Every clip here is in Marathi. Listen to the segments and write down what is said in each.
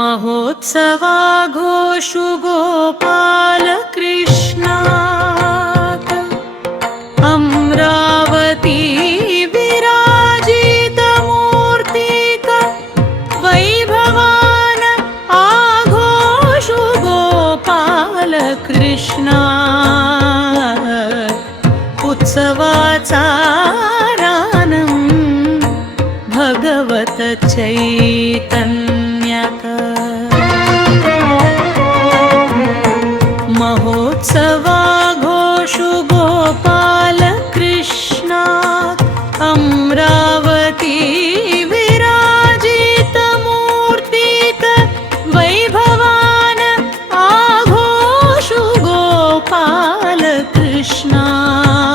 महोत्सवा घोषु गोपाल कृष्णात् अमरावती विराजित मूर्तिक वैभवान आघोषु गोपाल कृष्णात् उत्सवाचा भगवत चैतन्यात महोत्सवा घोषु गोपाल कृष्णात् अमरावती विराजित मूर्तिक वैभवान आघोषु गोपाल कृष्णात्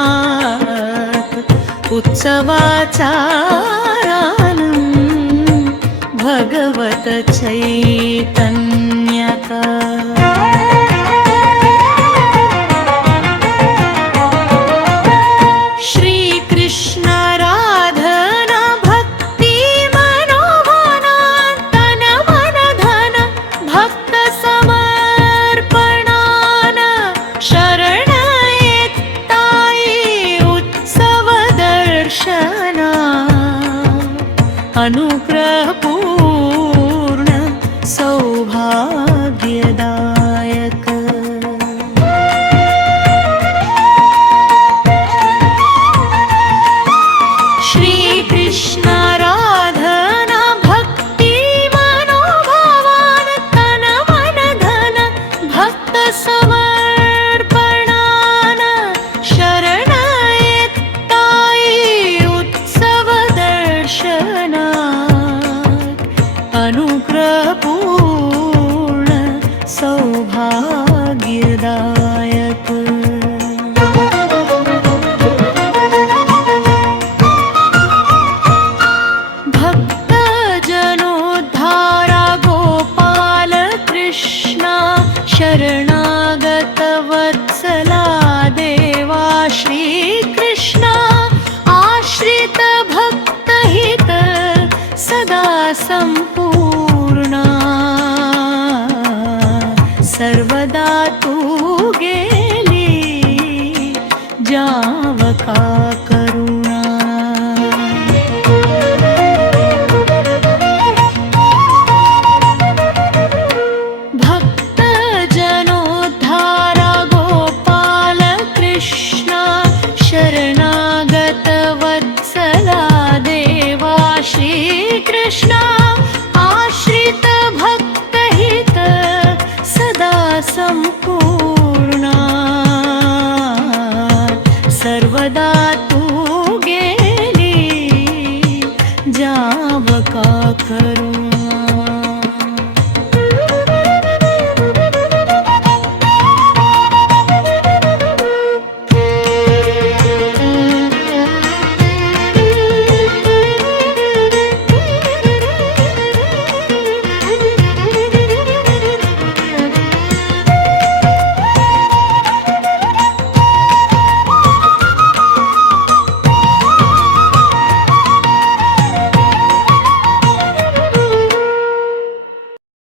उत्सवाचा भगवत चैतन्यका श्री कृष्ण राधना भक्ति मनोभाना तन मन धन भक्त समर्पणान शरण एकताई उत्सव दर्शना अनुग्रह सौभाग्यदायक श्री कृष्ण राधना भक्ति मनोभावान तन मन धन भक्त समर्पणान शरण एकताई उत्सव दर्शना अनुग्रह सौभाग्यदायक भक्त जनोद्धारा गोपाल कृष्णा शरणागत वत्सला देवा श्री कृष्णा आश्रित भक्त हित सदा संपूर्णा सर्वदा तू गेली जावका